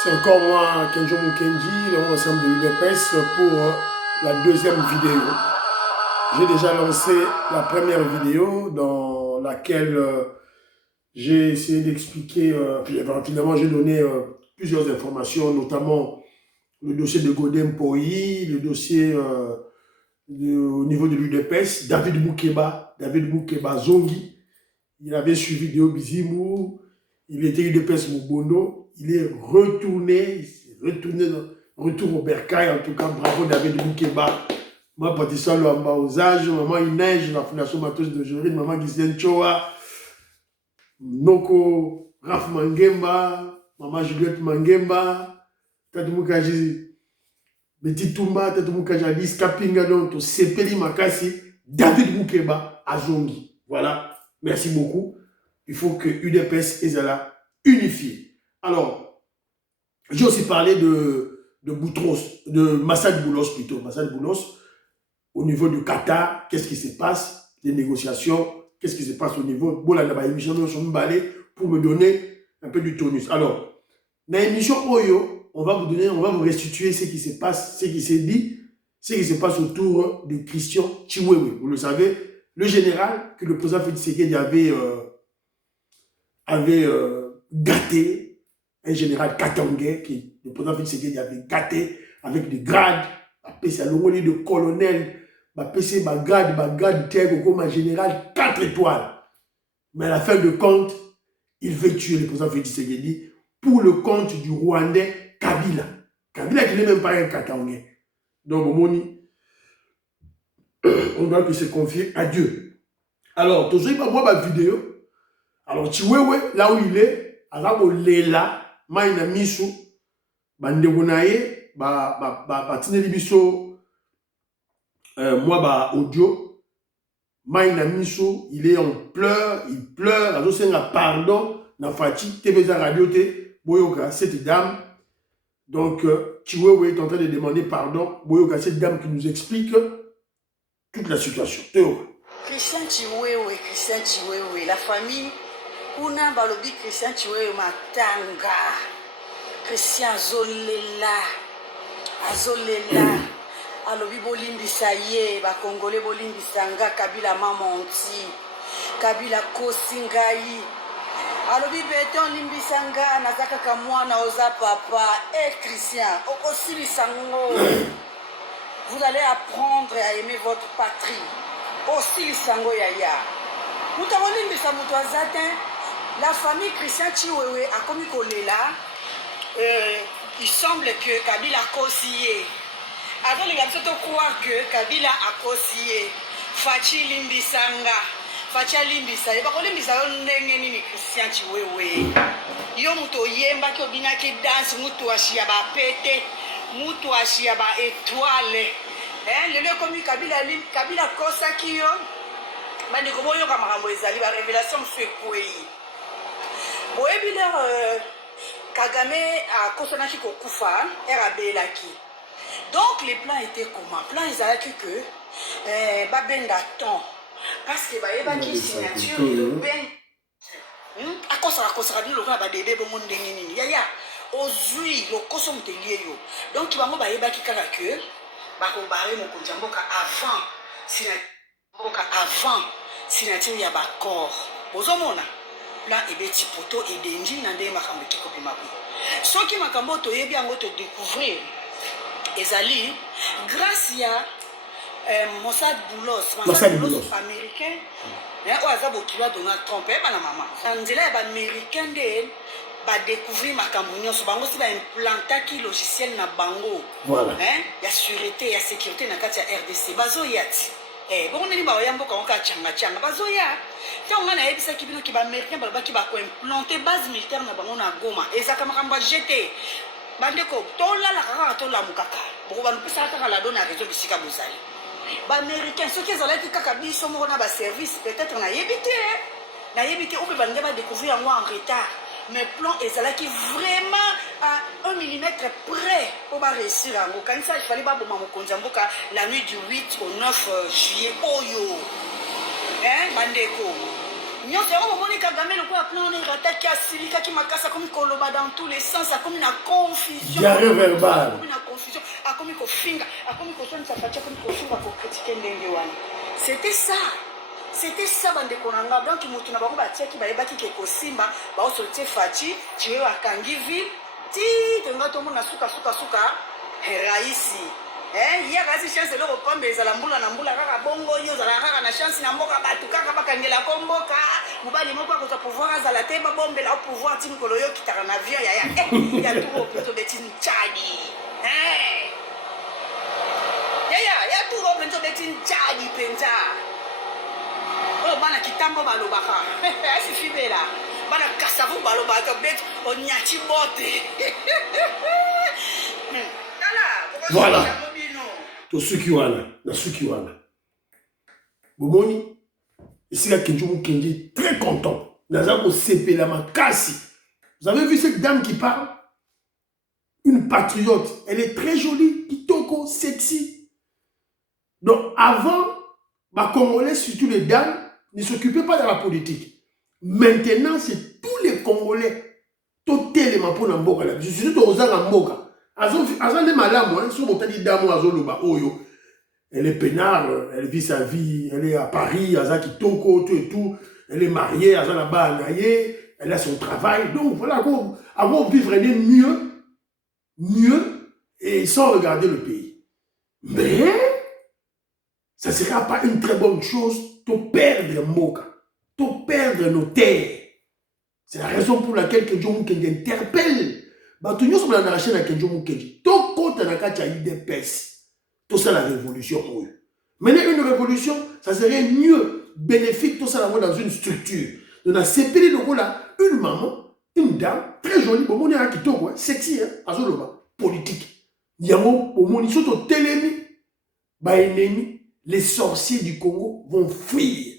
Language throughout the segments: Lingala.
C'est encore moi, Kenjo Mukenji, le ensemble de l'UDPS pour la deuxième vidéo. J'ai déjà lancé la première vidéo dans laquelle j'ai essayé d'expliquer, finalement j'ai donné plusieurs informations, notamment le dossier de Godem Poi, le dossier au niveau de l'UDPS, David Moukeba Zongi. Il avait suivi Deo Bizimou, il était UDPS Mubondo, il est retourné, retour au Bercail, en tout cas, bravo David Moukeba. Moi, Patricia Luamba aux âges, maman Inège, la Fondation Matos de Jorine, maman Gisèle Choa, Noko, Raf Mangemba, maman Juliette Mangemba, Tati Moukaji, Betty Toumba, Tati Moukaji Alice Kapinga, donc, Sepeli Makasi, David Moukeba, Azongi. Voilà. Merci beaucoup. Il faut que UDPS et Zala unifient. Alors, j'ai aussi parlé de Boutros, de Massad Boulos plutôt. Massad Boulos, au niveau du Qatar, qu'est-ce qui se passe? Les négociations, qu'est-ce qui se passe au niveau? Bon, là, l'émission, pour me donner un peu du tonus. Alors, dans l'émission Oyo, on va vous restituer ce qui se passe, ce qui s'est dit, ce qui se passe autour de Christian Chiwewe. Vous le savez, le général que le président Félix Tshisekedi avait gâté, un général Katangé, qui le président Félix Tshisekedi avait gâté avec des grades, appelé ça l'ongoli de colonel, appelé ça grade, comme un général 4 étoiles. Mais à la fin de compte, il veut tuer le président Félix Tshisekedi pour le compte du Rwandais Kabila. Kabila qui n'est même pas un Katangé. Donc, au Moni, on doit se confier à Dieu. Alors, tu sais pas moi ma vidéo. Alors, Chiwewe, là où il est, alors Lela, Maïna Misu, Bandegonaye, Tineli Biso, moi, audio, Maïna Misu, il est en pleurs, il pleure, alors c'est un pardon, na Fati, TVza Radio, Boyoka, cette dame. Donc, Chiwewe est en train de demander pardon, Boyoka, cette dame qui nous explique toute la situation. Christian Chiwewe, la famille. Kuna balobi Christian Chiwewe matanga. Christian Zolela. Alobi bolimbisa ye, ba Congolais bolimbisa nga Kabila mamonti. Kabila kosingai. Alobi beton limbisa nga nazaka ka mwana oza papa. Christian, okosilisa ngo. Vous allez apprendre à aimer votre patrie. Osilisa ngo yaya. Mutawolimbisa mutu azatin. La famille Christian Chiwewe a commis kolela. Il semble que Kabila a cosillé. Avant les gars, de croire que Kabila a cosillé. Fachi limbisanga. Facha limbisa. Et pas limbisa on ni Christian Chiwewe. Yo muto yemba ki obina ki dance muto ashia ba pete. Muto ashia ba étoile. Le lieu commis Kabila kosa ki yo. Bandi ko boyo ka makambo ezali ba révélation monsieur Kouei. Kagame a kosonaki kokufa erabelaki. Donc les plans étaient comment? Plan ezalaki que babenda temps parce que bayebaki signature le ben akosaka dino lokola badede bongo ndenge nini yaya ozwi lokoso motelie yo. Donc bango bayebaki kaka que bakobare mokonzi ya mboka avant signature ya baccord. Bozomona plan ebeti poto edenji na nde makambo kikopi mabe. Soki makambo toyebi yango to découvrir ezali grâce ya Mossad Boulos américain o aza bokilwa Donald Trump bana mama nzela ya baaméricain nde badécouvrir makambo nyonso bango si baimplantakaki logiciel na bango ya sûreté ya sécurité na kati ya RDC bazoya ti bon nini baoya mboka ngo ka changa bazoya ntango nga nayebisaki bino ki baaméricain balobaki bakoimplante base militaire na bango na Goma ezaka makambo ya jeté bandeko tolalaka kaka tolamukaka boko balopesaka kaka lado na réseau bisika bozali baaméricain soki ezalaki kaka biso moko na baservice peut-être nayebi te ope bande badécouvrir yango en retard mais plan ezalaki vraiment à 1 millimètre près pour réussir yango kanisa il fallait baboma mokonzi ya mboka la nuit du 8 au 9 juillet oyo bandeko nyonso yango momoni Kagame lokola plan na rataki asilikaki makasi akomi koloba dans tous les sens akomi na confusion diarrhée verbale akomi na confusion akomi kofinga akomi koswanisa faci akomi kofinga kokritike ndenge wana c'était ça bandeko na nga donc motu na bango batiaki bayebaki ke kosimba baosoltie faci tiwe bakangi ville ti tonga tomona suka raisi hier kasi chance eloko pambe ezala mbula na mbula kaka bongo nyo ozala kaka na chance na mboka bato kaka bakangela ko mboka mobali moko akozwa pouvoir azala te babombela o pouvoir ti mikolo yo okitaka na avion ya turo mpenza obeti nchadi ya turo mpenza obeti nchadi mpenza oyo bana kitambo balobaka asifibela bana kasavu balobaka obeti onyati bote voilà to suki wana na suki wana bomoni esika Kenjomu Kenji très content naza ko sepela makasi. Vous avez vu cette dame qui parle, une patriote, elle est très jolie, kitoko, sexy. Donc avant, les Congolais, surtout les dames, ne s'occupaient pas de la politique. Maintenant, c'est tous les Congolais, tout élément pour Namboka. Je suis tout aux Namboka. Elle est peinard, elle vit sa vie, elle est à Paris, Azaki Toko, tout et tout. Elle est mariée, elle là-bas à Naye, elle a son travail. Donc voilà, avant vivre mieux, et sans regarder le pays. Mais, ça ne sera pas une très bonne chose de perdre Moka, de perdre nos terres. C'est la raison pour laquelle Kenjomu Kenji interpelle. Tout nous sommes dans la chaîne à Kenjomu Kenji. Tout compte dans la UDPS. Tout ça, la révolution. Maintenant, une révolution, ça serait mieux, bénéfique, tout ça dans une structure. Donc, dans ces pays de là, une maman, une dame, très jolie, bon, on est sexy, politique. Il y a un surtout télémi, ennemi, les sorciers du Congo vont fuir.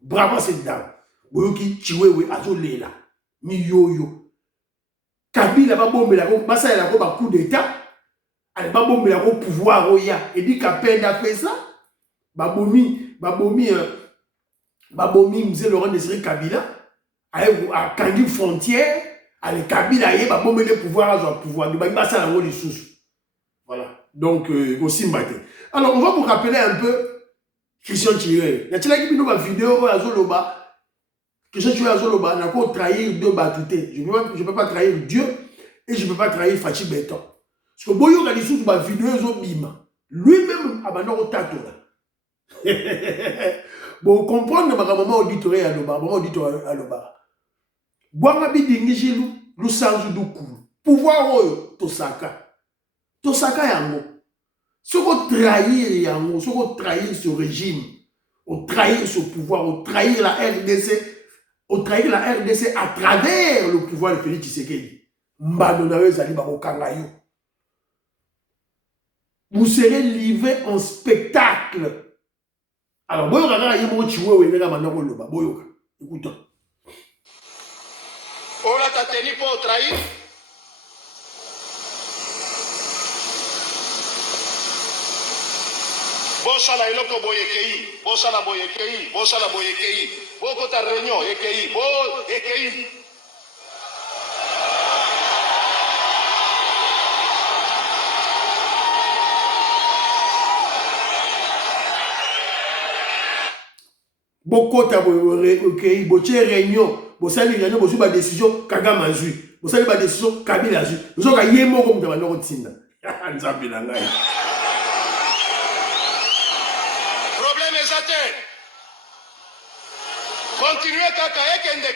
Bravo cette dame. Boyoki, Chiwewe, Azolela, Miyoyo. Kabila va bomber la basa la coup d'état. Elle va bomber la pouvoir roya. Et dit qu'à peine a fait ça. Babomi, Mzé Laurent Désiré Kabila. À Kangi frontière. Allez, Kabila, il va bomber le pouvoir à pouvoir. Il va ça la sous. Voilà. Donc, aussi maté. Alors, on va vous rappeler un peu Christian Thierry. Il y a une vidéo à Zoloba. Christian Thierry à Zoloba n'a pas trahir deux batoutés. Je ne peux pas trahir Dieu et je ne peux pas trahir Fachi Béton. Parce que Boyo a dit sous ma vidéo Bima. Lui-même a abandonné au tato. Bon, comprendre ma maman auditorie à Loba, maman auditorie à Loba. Boangabi Dingijilou, Lusanzu Doukou. Pouvoir Oyo, Tosaka. Tosaka Yango. Ce qu'on trahir Yango, ce qu'on trahir ce régime, on trahir ce pouvoir, on trahir la RDC. On trahit la RDC à travers le pouvoir de Félix Tshisekedi. Vous serez livré en spectacle. Alors, écoutons. On a tenu pour trahir. Bosala eloko boyekei, bosala boyekei, bosala boyekei, boko ta réunion ekei, bo ekei. Boko ta boyekei, boche réunion, bosali réunion, bosu ba décision Kagame azui, bosali ba décision Kabila azui. Boso ka yemo comme ta banoko tinda. Nzambe na ngai. Continuez kaka ekende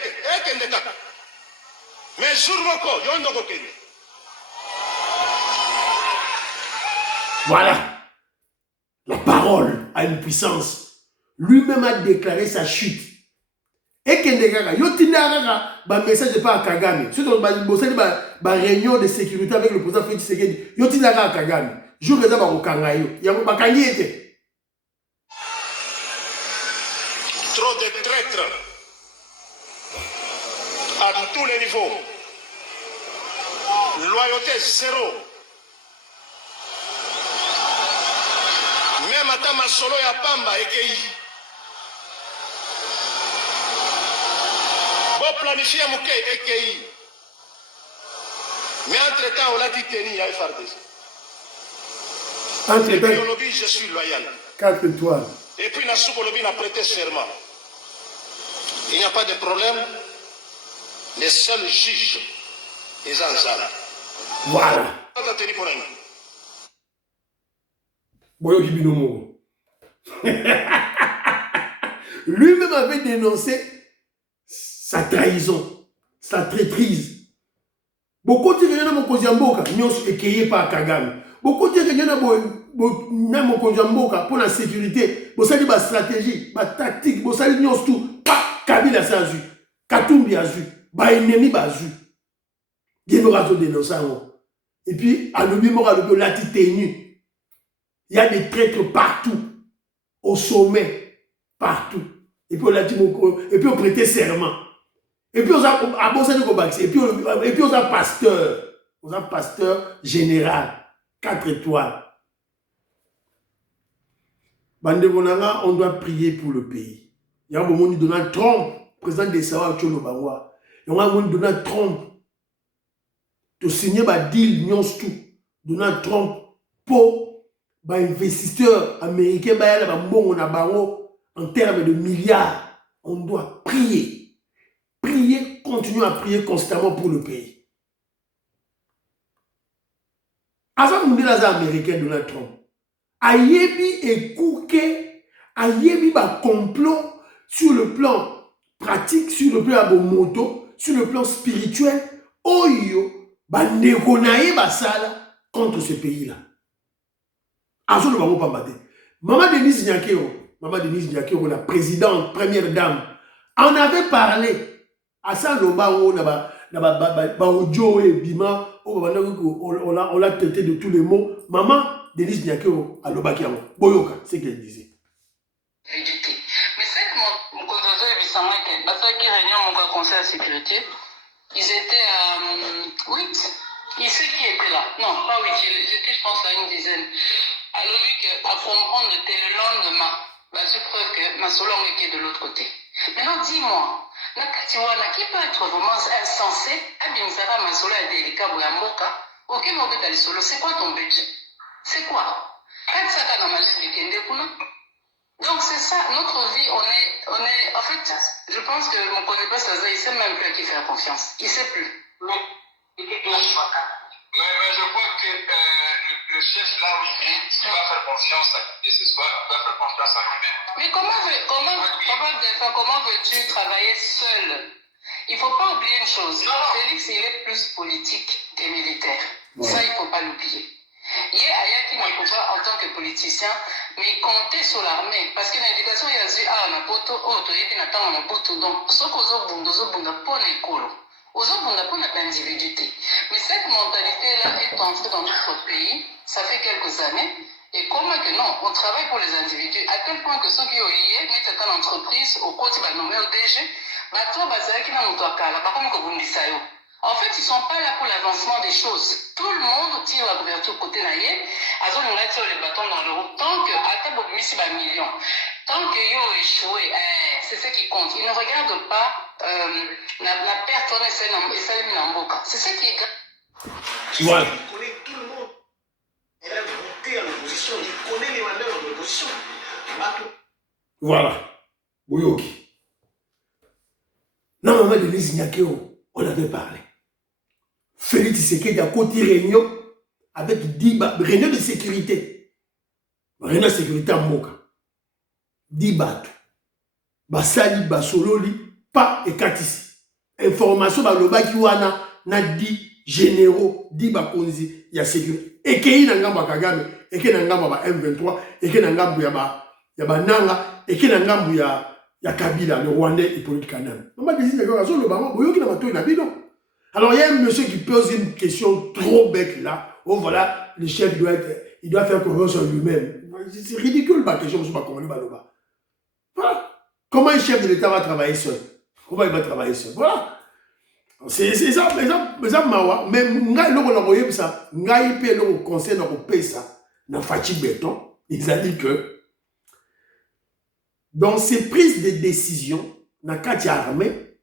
kaka. Mais jour moko yondoko kende. Voilà. La parole a une puissance. Lui-même a déclaré sa chute. Ekende kaka yotinda kaka ba message pas à Kagame. Surtout ba réunion de sécurité avec le président Félix Tshisekedi. Yotinda kaka Kagame. Jour reza ba kokanga yo. Yango bakangi ete. Trop de traîtres à tous les niveaux. Loyauté zéro. Même à Tamasolo ya Pamba ekei. planifier mon EKI. Mais entre-temps, on a dit tenir à FRDC. Entre-temps, je suis loyal. 4 étoiles. Et puis, Nassou a prêté serment. Il n'y a pas de problème. Les seuls juges, les Anzala. Voilà. Boyo Kibinomo. Lui-même avait dénoncé sa trahison, sa traîtrise. Beaucoup de gens ont dit que nous sommes équipés par Kagame. Beaucoup de gens ont dit pour la sécurité, pour la stratégie, la tactique, pour la tout. Kabila a vu, Katumbi a vu, ennemi a vu. Il y a des dénoncés. Et puis, à l'oubliement, la tenu. Il y a des traîtres partout, au sommet, partout. Et puis, on prêtait serment. Et puis, on a bossé de Kobaxi. Et puis, on a pasteur. On a pasteur général. 4 étoiles. Bandegonanga, on doit prier pour le pays. Il y a un moment Donald Trump, président des Sawa Tcholo Bawa. Il y a un moment Donald Trump. De signer un deal, nous tout. Donald Trump, pour les investisseurs américains, en termes de milliards. On doit prier. Prier, continuer à prier constamment pour le pays. Avant de nous américain Donald Trump, Ayebi et Kouké, Ayebi ba complot sur le plan pratique, sur le plan moto, sur le plan spirituel, Oyo, ba nekonaye basala contre ce pays-là. Azo le bango pambate. Maman Denise Nyakeo, la présidente, première dame, en avait parlé à ça le bango na audio et bima, on l'a traité de tous les mots. Maman Denise Nyakeo à l'Obakiamo. Boyoka, c'est ce qu'elle disait. Mais c'est que mon cousin et Bissama, qui réunion mon conseil de sécurité, ils étaient à 8. Il sait qui était là. Non, pas 8, j'étais, je pense, à une dizaine. Alors, lui, à comprendre le lendemain, je preuve que ma solongue est de l'autre côté. Maintenant, dis-moi, qui peut être vraiment insensé, Abimsara, ma solo, et Delika, Bouyamboka, ok, mon but à solo, c'est quoi ton but? C'est quoi? Donc c'est ça, notre vie, on est, en fait, je pense que mon connaît pas ça, il sait même plus à qui faire confiance. Il sait plus. Mais je crois que le chef là où il est, il va faire confiance à qui ce soit, il va faire confiance à lui-même. Mais comment veux-tu travailler seul? Il ne faut pas oublier une chose. Non. Félix, il est plus politique que militaire. Ouais. Ça, il ne faut pas l'oublier. Il y a Ayaki Makuba en tant que politicien, mais il comptait sur l'armée. Parce que l'indication, il a dit, on a poto, il a un poto. Donc, ce qu'on a pour l'école. Aujourd'hui, on n'a pas d'individualité. Mais cette mentalité-là est entrée dans notre pays, ça fait quelques années. Et comment que non, on travaille pour les individus, à tel point que ceux qui ont lié, mettent en entreprise, au côté, nommé au DG, en fait, ils ne sont pas là pour l'avancement des choses. Tout le monde tire la couverture côté naïe, on a tiré les bâtons dans le haut. Tant que, à tel million, tant que yo échoué, c'est ce qui compte. Ils ne regardent pas la perte en essai. C'est ce qui est grave. Voilà. Il connaît tout le monde. Il a voté à l'opposition. Il connaît les valeurs de l'opposition. Voilà. Boyoki. Non, maman Denise Nyakeo, on avait parlé. Félix Tshisekedi a côté réunion avec 10 réunion de sécurité. Réunion de sécurité à Moka. 10 bateaux. Basali, Basololi, pas et Katisi. Information ba lobaki wana na 10 généraux, 10 bakonzi ya sécurité. Ekei na ngambo Kagame, ekei na ngambo ba M23, ekei na ngambo ya ba Nanga, ekei na ngambo ya Kabila, le Rwandais Hippolyte Kanambe. Maman décide de faire le baron, boyoki na bateau na bino. Alors il y a un monsieur qui pose une question trop bête là. Oh voilà, le chef il doit faire confiance en lui-même. C'est ridicule ma question, monsieur Bakomani Baloba. Voilà. Comment un chef de l'État va travailler seul? Comment il va travailler seul? Voilà. C'est ça, mais ça, mawa. Mais ngai loko na koyeb ça, ngai pe loko conseil na kopé ça, na Fachi Béton, ils ont dit que dans ces prises de décision, na kati armée,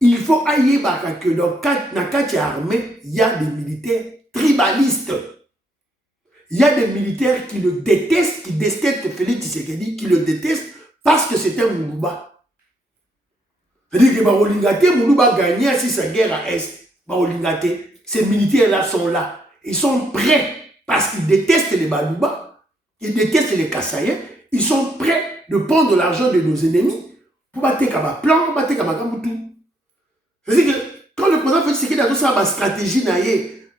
il faut ailler que dans la quatre armée, il y a des militaires tribalistes. Il y a des militaires qui le détestent, qui détestent Félix Tshisekedi, qui le détestent parce que c'est un Moulouba. C'est-à-dire que Baolingate, Moulouba a gagné si sa guerre à Est. Baolingate, ces militaires-là sont là. Ils sont prêts parce qu'ils détestent les Balouba, ils détestent les Kassaïens, ils sont prêts de prendre l'argent de nos ennemis pour battre un plan, pour battre un tout. C'est-à-dire que quand le président Félix Tshisekedi a toute sa stratégie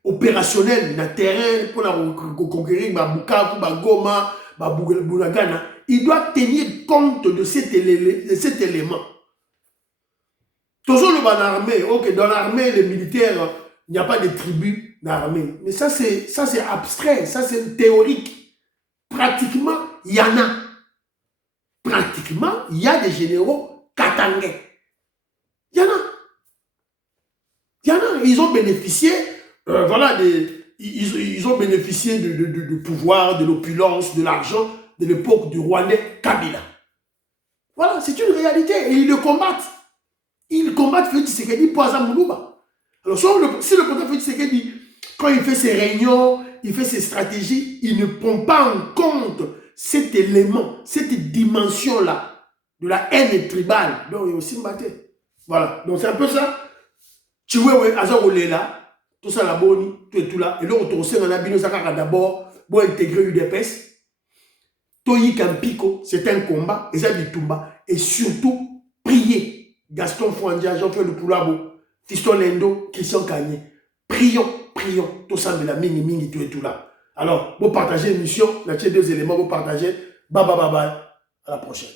opérationnelle, dans le terrain, pour conquérir Bukavu, Goma, Bunagana, il doit tenir compte de cet élément. Toujours dans l'armée, ok, dans l'armée, les militaires, il n'y a pas de tribus dans l'armée. Mais ça, c'est abstrait, ça, c'est théorique. Pratiquement, il y en a. Pratiquement, il y a des généraux katangais. Il y en a. Il y en a. Ils ont bénéficié, ils ont bénéficié du pouvoir, de l'opulence, de l'argent de l'époque du Rwandais Kabila. Voilà, c'est une réalité. Et ils le combattent. Ils combattent Félix Tshisekedi pour Azamoulouba. Alors, si le président Félix Tshisekedi, quand il fait ses réunions, il fait ses stratégies, il ne prend pas en compte cet élément, cette dimension-là, de la haine tribale. Donc, il est aussi mbatté. Voilà. Donc, c'est un peu ça. Tu vois, Azarolela, tout ça, la boni, tout et tout là. Et là, on te resserre dans la bino, ça d'abord, pour intégrer UDPS. Toyi Kampiko, c'est un combat, et ça dit Tumba. Et surtout, prier. Gaston Fouandia, Jean-Pierre Poulabo, Fiston Lendo, Christian Kanye. Prions, tout ça, mais la mini, tout et tout là. Alors, vous partagez l'émission, là, il y a 2 éléments, vous partagez. Bye, à la prochaine.